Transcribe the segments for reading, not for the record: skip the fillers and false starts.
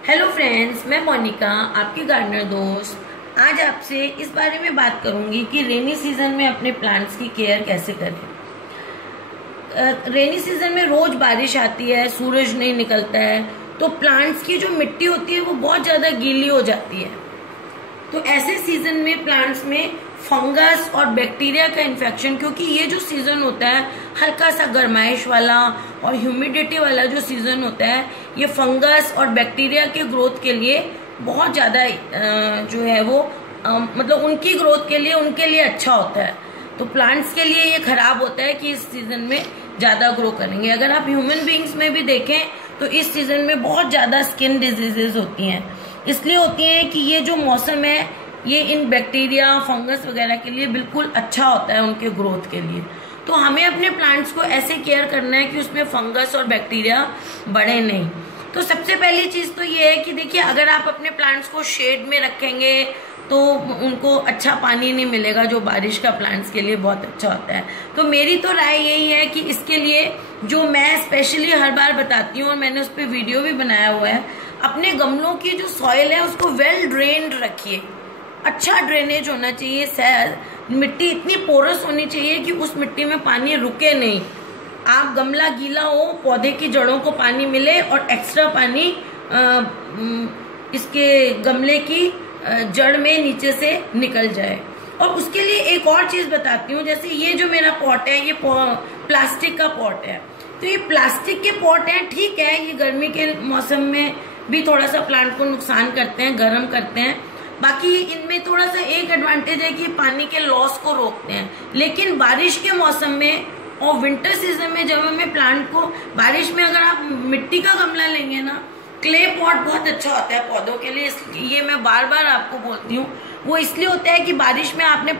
Hello friends, मैं मोनिका आपकी gardener दोस्त। आज आपसे इस बारे में बात करूंगी कि रेनी सीजन में अपने प्लांट्स की केयर कैसे करें। रेनी सीजन में रोज बारिश आती है, सूरज नहीं निकलता है, तो प्लांट्स की जो मिट्टी होती है वो बहुत ज्यादा गीली हो जाती है। तो ऐसे सीजन में प्लांट्स में फंगस और बैक्टीरिया का इन्फेक्शन, क्योंकि ये जो सीजन होता है हल्का सा गर्माइश वाला और ह्यूमिडिटी वाला जो सीजन होता है, ये फंगस और बैक्टीरिया के ग्रोथ के लिए बहुत ज्यादा जो है वो मतलब उनकी ग्रोथ के लिए उनके लिए अच्छा होता है। तो प्लांट्स के लिए ये खराब होता है कि इस सीजन में ज्यादा ग्रो करेंगे। अगर आप ह्यूमन बींग्स में भी देखें तो इस सीजन में बहुत ज्यादा स्किन डिजीजेस होती हैं। इसलिए होती हैं कि ये जो मौसम है ये इन बैक्टीरिया फंगस वगैरह के लिए बिल्कुल अच्छा होता है, उनके ग्रोथ के लिए। तो हमें अपने प्लांट्स को ऐसे केयर करना है कि उसमें फंगस और बैक्टीरिया बढ़े नहीं। तो सबसे पहली चीज तो ये है कि देखिए, अगर आप अपने प्लांट्स को शेड में रखेंगे तो उनको अच्छा पानी नहीं मिलेगा, जो बारिश का प्लांट्स के लिए बहुत अच्छा होता है। तो मेरी तो राय यही है कि इसके लिए जो मैं स्पेशली हर बार बताती हूँ और मैंने उस पर वीडियो भी बनाया हुआ है, अपने गमलों की जो सॉइल है उसको वेल ड्रेन्ड रखिए। अच्छा ड्रेनेज होना चाहिए, मिट्टी इतनी पोरस होनी चाहिए कि उस मिट्टी में पानी रुके नहीं। आप गमला गीला हो, पौधे की जड़ों को पानी मिले और एक्स्ट्रा पानी इसके गमले की जड़ में नीचे से निकल जाए। और उसके लिए एक और चीज बताती हूँ, जैसे ये जो मेरा पॉट है ये प्लास्टिक का पॉट है। तो ये प्लास्टिक के पॉट है, ठीक है, ये गर्मी के मौसम में भी थोड़ा सा प्लांट को नुकसान करते हैं, गर्म करते हैं। बाकी इनमें थोड़ा सा एक एडवांटेज है कि पानी के लॉस को रोकते हैं। लेकिन बारिश के मौसम में और विंटर सीजन में जब हमें प्लांट को बारिश में, अगर आप मिट्टी का गमला लेंगे ना, क्ले पॉट बहुत अच्छा होता है पौधों के लिए। ये मैं बार बार आपको बोलती हूँ, वो इसलिए होता है कि बारिश में आपने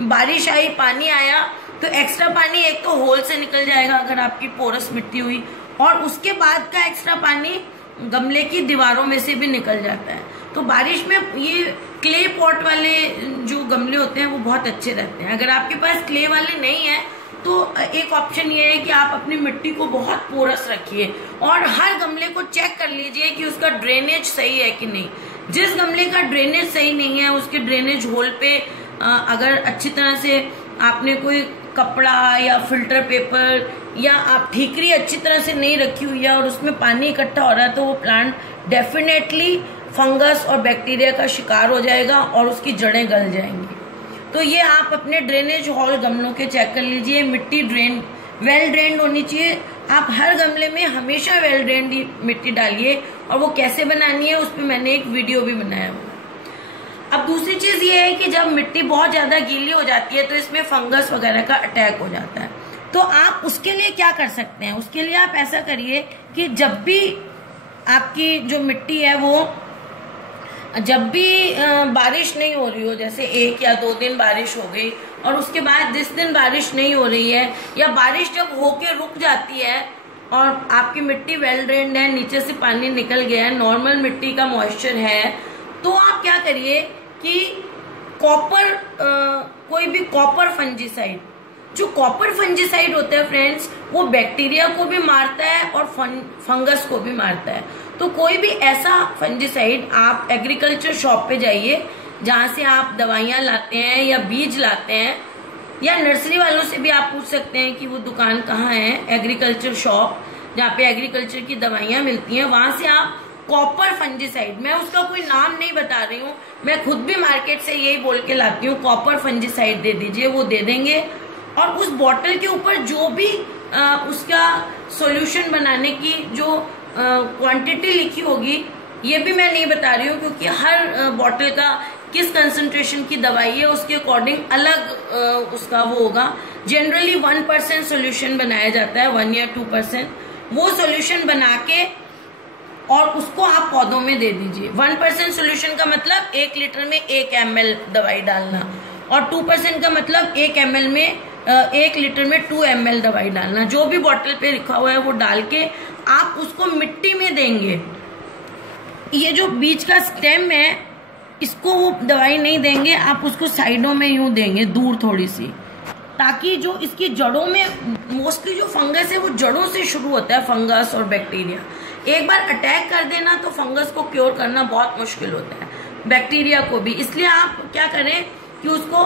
बारिश आई, पानी आया तो एक्स्ट्रा पानी एक तो होल से निकल जाएगा अगर आपकी पोरस मिट्टी हुई, और उसके बाद का एक्स्ट्रा पानी गमले की दीवारों में से भी निकल जाता है। तो बारिश में ये क्ले पॉट वाले जो गमले होते हैं वो बहुत अच्छे रहते हैं। अगर आपके पास क्ले वाले नहीं है तो एक ऑप्शन ये है कि आप अपनी मिट्टी को बहुत पोरस रखिए और हर गमले को चेक कर लीजिए कि उसका ड्रेनेज सही है कि नहीं। जिस गमले का ड्रेनेज सही नहीं है उसके ड्रेनेज होल पे अगर अच्छी तरह से आपने कोई कपड़ा या फिल्टर पेपर या आप ठीकरी अच्छी तरह से नहीं रखी हुई है और उसमें पानी इकट्ठा हो रहा है, तो वो प्लांट डेफिनेटली फंगस और बैक्टीरिया का शिकार हो जाएगा और उसकी जड़ें गल जाएंगी। तो ये आप अपने ड्रेनेज हॉल गमलों के चेक कर लीजिए। मिट्टी वेल ड्रेन्ड होनी चाहिए। आप हर गमले में हमेशा वेल ड्रेन्ड मिट्टी डालिए, और वो कैसे बनानी है उस पर मैंने एक वीडियो भी बनाया हुआ। अब दूसरी चीज ये है कि जब मिट्टी बहुत ज्यादा गीली हो जाती है तो इसमें फंगस वगैरह का अटैक हो जाता है। तो आप उसके लिए क्या कर सकते हैं? उसके लिए आप ऐसा करिए कि जब भी आपकी जो मिट्टी है वो, जब भी बारिश नहीं हो रही हो, जैसे 1 या 2 दिन बारिश हो गई और उसके बाद जिस दिन बारिश नहीं हो रही है, या बारिश जब होके रुक जाती है और आपकी मिट्टी वेल ड्रेन्ड है, नीचे से पानी निकल गया है, नॉर्मल मिट्टी का मॉइस्चर है, तो आप क्या करिए कि कॉपर कोई भी कॉपर फंजीसाइड, जो कॉपर फंजीसाइड होता है फ्रेंड्स, वो बैक्टीरिया को भी मारता है और फंगस को भी मारता है। तो कोई भी ऐसा फंजीसाइड आप एग्रीकल्चर शॉप पे जाइए जहां से आप दवाइयां लाते हैं या बीज लाते हैं, या नर्सरी वालों से भी आप पूछ सकते हैं कि वो दुकान कहाँ है, एग्रीकल्चर शॉप जहाँ पे एग्रीकल्चर की दवाइयां मिलती हैं, वहां से आप कॉपर फंजीसाइड, मैं उसका कोई नाम नहीं बता रही हूँ, मैं खुद भी मार्केट से यही बोल के लाती हूँ, कॉपर फंजीसाइड दे दीजिए। वो दे देंगे और उस बॉटल के ऊपर जो भी उसका सॉल्यूशन बनाने की जो क्वांटिटी लिखी होगी, ये भी मैं नहीं बता रही हूँ क्योंकि हर बॉटल का किस कंसंट्रेशन की दवाई है उसके अकॉर्डिंग अलग उसका वो होगा। जनरली 1% सोल्यूशन बनाया जाता है, 1 या 2%। वो सोल्यूशन बना के और उसको आप पौधों में दे दीजिए। 1% सोल्यूशन का मतलब 1 लीटर में 1 ml दवाई डालना, और 2% का मतलब 1 ml में 1 लीटर में 2 ml दवाई डालना। जो भी बॉटल पे लिखा हुआ है वो डाल के आप उसको मिट्टी में देंगे। ये जो बीच का स्टेम है इसको वो दवाई नहीं देंगे, आप उसको साइडों में यूं देंगे, दूर थोड़ी सी, ताकि जो इसकी जड़ों में मोस्टली जो फंगस है वो जड़ों से शुरू होता है, फंगस और बैक्टीरिया। एक बार अटैक कर देना तो फंगस को क्योर करना बहुत मुश्किल होता है, बैक्टीरिया को भी। इसलिए आप क्या करें कि उसको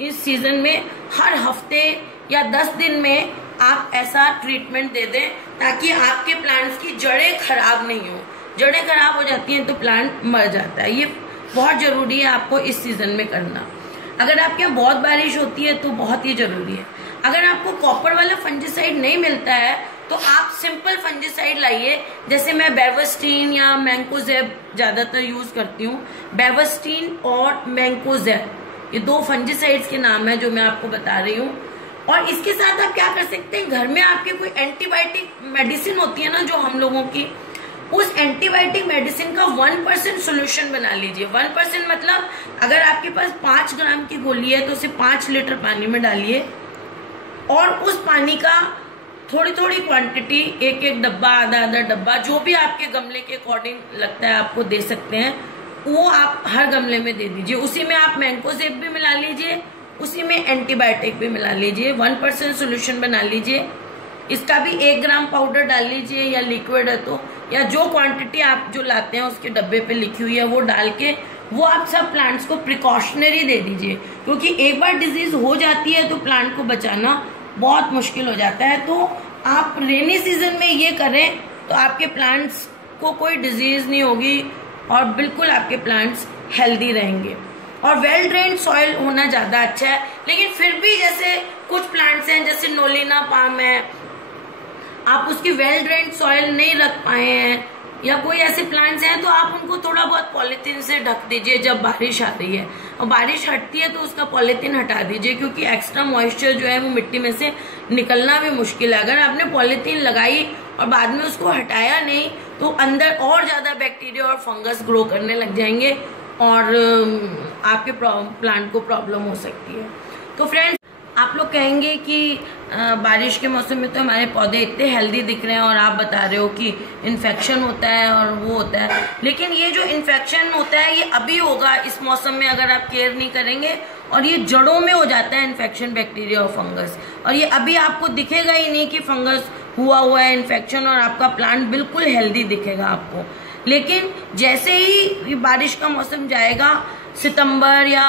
इस सीजन में हर हफ्ते या 10 दिन में आप ऐसा ट्रीटमेंट दे दें ताकि आपके प्लांट्स की जड़ें खराब नहीं हो। जड़ें खराब हो जाती हैं तो प्लांट मर जाता है। ये बहुत जरूरी है आपको इस सीजन में करना। अगर आपके यहाँ बहुत बारिश होती है तो बहुत ही जरूरी है। अगर आपको कॉपर वाला फंजीसाइड नहीं मिलता है तो आप सिंपल फंजीसाइड लाइए, जैसे मैं बेवस्टीन या मैंकोजेब ज्यादातर यूज करती हूँ। बेवस्टीन और मैंकोजेब ये 2 फंजीसाइड्स के नाम है जो मैं आपको बता रही हूँ। और इसके साथ आप क्या कर सकते हैं, घर में आपके कोई एंटीबायोटिक मेडिसिन होती है ना जो हम लोगों की, उस एंटीबायोटिक मेडिसिन का 1% सोल्यूशन बना लीजिए। 1% मतलब अगर आपके पास 5 ग्राम की गोली है तो उसे 5 लीटर पानी में डालिए और उस पानी का थोड़ी थोड़ी क्वांटिटी, एक डब्बा, आधा डब्बा, जो भी आपके गमले के अकॉर्डिंग लगता है आपको दे सकते हैं, वो आप हर गमले में दे दीजिए। उसी में आप मैंकोजेब भी मिला लीजिए, उसी में एंटीबायोटिक भी मिला लीजिए, 1% सोल्यूशन बना लीजिए। इसका भी 1 ग्राम पाउडर डाल लीजिए या लिक्विड है तो, या जो क्वांटिटी आप जो लाते हैं उसके डब्बे पे लिखी हुई है वो डाल के वो आप सब प्लांट्स को प्रिकॉशनरी दे दीजिए, क्योंकि एक बार डिजीज हो जाती है तो प्लांट को बचाना बहुत मुश्किल हो जाता है। तो आप रेनी सीजन में ये करें तो आपके प्लांट्स को कोई डिजीज नहीं होगी और बिल्कुल आपके प्लांट्स हेल्दी रहेंगे। और वेल ड्रेन्ड सॉइल होना ज्यादा अच्छा है, लेकिन फिर भी जैसे कुछ प्लांट्स हैं जैसे नोलिना पाम है, आप उसकी वेल ड्रेन्ड सॉइल नहीं रख पाए हैं, या कोई ऐसे प्लांट्स हैं तो आप उनको थोड़ा बहुत पॉलीथीन से ढक दीजिए जब बारिश आ रही है। और बारिश हटती है तो उसका पॉलीथीन हटा दीजिए, क्योंकि एक्स्ट्रा मॉइस्चर जो है वो मिट्टी में से निकलना भी मुश्किल है। अगर आपने पॉलीथीन लगाई और बाद में उसको हटाया नहीं तो अंदर और ज्यादा बैक्टीरिया और फंगस ग्रो करने लग जाएंगे और आपके प्लांट को प्रॉब्लम हो सकती है। तो फ्रेंड्स, आप लोग कहेंगे कि बारिश के मौसम में तो हमारे पौधे इतने हेल्दी दिख रहे हैं और आप बता रहे हो कि इन्फेक्शन होता है और वो होता है, लेकिन ये जो इन्फेक्शन होता है ये अभी होगा इस मौसम में अगर आप केयर नहीं करेंगे, और ये जड़ों में हो जाता है इन्फेक्शन, बैक्टीरिया और फंगस, और ये अभी आपको दिखेगा ही नहीं कि फंगस हुआ है इन्फेक्शन, और आपका प्लांट बिल्कुल हेल्दी दिखेगा आपको। लेकिन जैसे ही बारिश का मौसम जाएगा, सितंबर या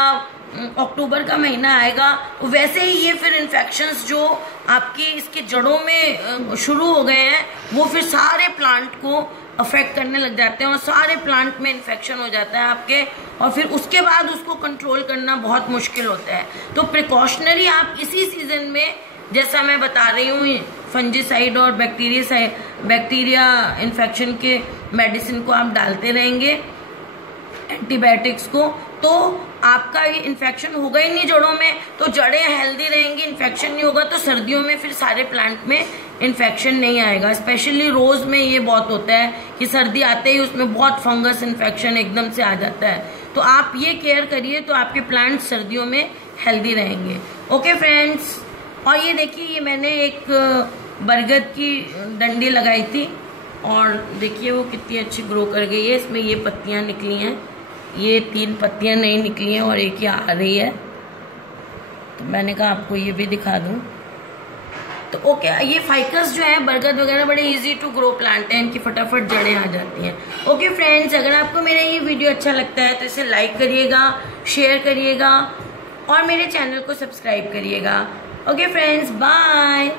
अक्टूबर का महीना आएगा, वैसे ही ये फिर इन्फेक्शंस जो आपकी इसके जड़ों में शुरू हो गए हैं वो फिर सारे प्लांट को अफेक्ट करने लग जाते हैं और सारे प्लांट में इन्फेक्शन हो जाता है आपके, और फिर उसके बाद उसको कंट्रोल करना बहुत मुश्किल होता है। तो प्रिकॉशनरी आप इसी सीजन में, जैसा मैं बता रही हूँ, फंजीसाइड और बैक्टीरिया इन्फेक्शन के मेडिसिन को आप डालते रहेंगे, एंटीबायोटिक्स को, तो आपका ये इन्फेक्शन होगा ही नहीं जड़ों में, तो जड़ें हेल्दी रहेंगी, इन्फेक्शन नहीं होगा, तो सर्दियों में फिर सारे प्लांट में इन्फेक्शन नहीं आएगा। स्पेशली रोज में ये बहुत होता है कि सर्दी आते ही उसमें बहुत फंगस इन्फेक्शन एकदम से आ जाता है। तो आप ये केयर करिए तो आपके प्लांट सर्दियों में हेल्दी रहेंगे। ओके फ्रेंड्स, और ये देखिए, ये मैंने एक बरगद की डंडी लगाई थी और देखिए वो कितनी अच्छी ग्रो कर गई है। इसमें ये पत्तियां निकली हैं, ये 3 पत्तियां नहीं निकली हैं और एक ही आ रही है, तो मैंने कहा आपको ये भी दिखा दूं। तो ओके, ये फाइकस जो है, बरगद वगैरह बड़े इजी टू ग्रो प्लांट हैं, इनकी फटाफट जड़ें आ जाती हैं। ओके फ्रेंड्स, अगर आपको मेरा ये वीडियो अच्छा लगता है तो इसे लाइक करिएगा, शेयर करिएगा और मेरे चैनल को सब्सक्राइब करिएगा। Okay friends, bye.